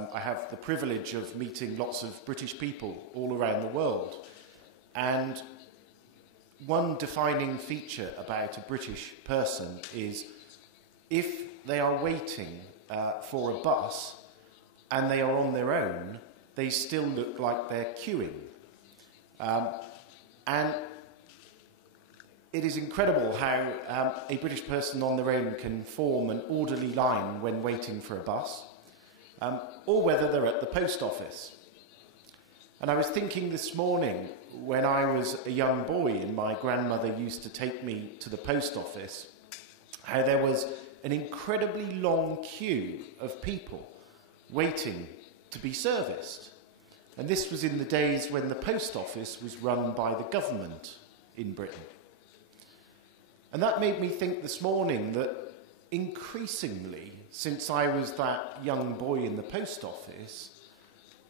I have the privilege of meeting lots of British people all around the world, and one defining feature about a British person is if they are waiting for a bus and they are on their own, they still look like they're queuing. And it is incredible how a British person on their own can form an orderly line when waiting for a bus, or whether they're at the post office. And I was thinking this morning, when I was a young boy and my grandmother used to take me to the post office, how there was an incredibly long queue of people waiting to be serviced. And this was in the days when the post office was run by the government in Britain. And that made me think this morning that increasingly, since I was that young boy in the post office,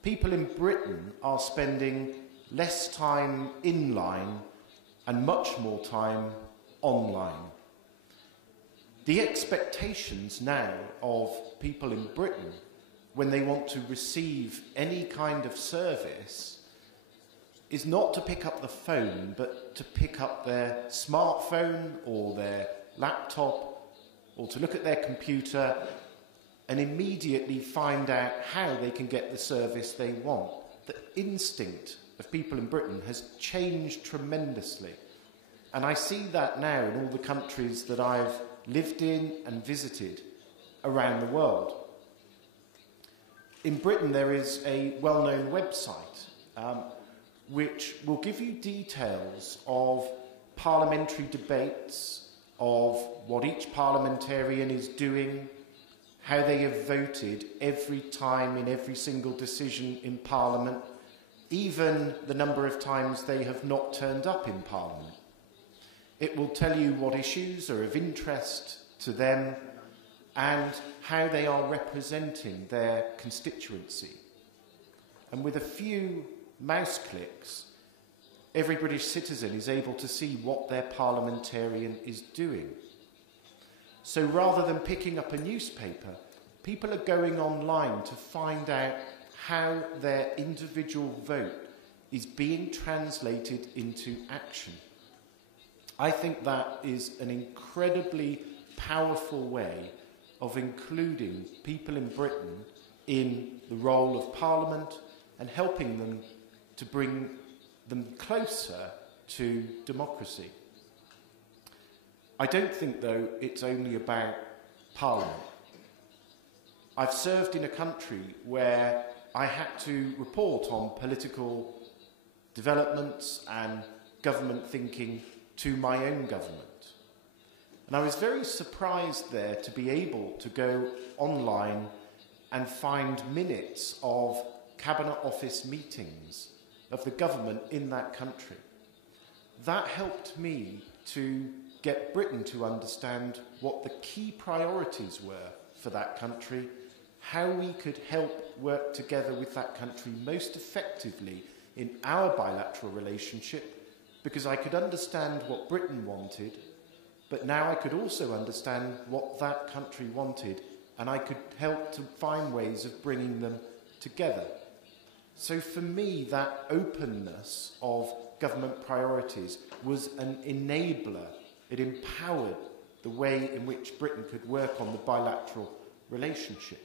people in Britain are spending less time in line and much more time online. The expectations now of people in Britain when they want to receive any kind of service is not to pick up the phone, but to pick up their smartphone or their laptop or to look at their computer and immediately find out how they can get the service they want. The instinct of people in Britain has changed tremendously. And I see that now in all the countries that I've lived in and visited around the world. In Britain, there is a well-known website which will give you details of parliamentary debates, of what each parliamentarian is doing, how they have voted every time in every single decision in Parliament, even the number of times they have not turned up in Parliament. It will tell you what issues are of interest to them and how they are representing their constituency. And with a few mouse clicks, every British citizen is able to see what their parliamentarian is doing. So rather than picking up a newspaper, people are going online to find out how their individual vote is being translated into action. I think that is an incredibly powerful way of including people in Britain in the role of Parliament and helping them to bring them closer to democracy. I don't think, though, it's only about Parliament. I've served in a country where I had to report on political developments and government thinking to my own government. And I was very surprised there to be able to go online and find minutes of Cabinet Office meetings of the government in that country. That helped me to get Britain to understand what the key priorities were for that country, how we could help work together with that country most effectively in our bilateral relationship, because I could understand what Britain wanted, but now I could also understand what that country wanted, and I could help to find ways of bringing them together. So for me, that openness of government priorities was an enabler. It empowered the way in which Britain could work on the bilateral relationship.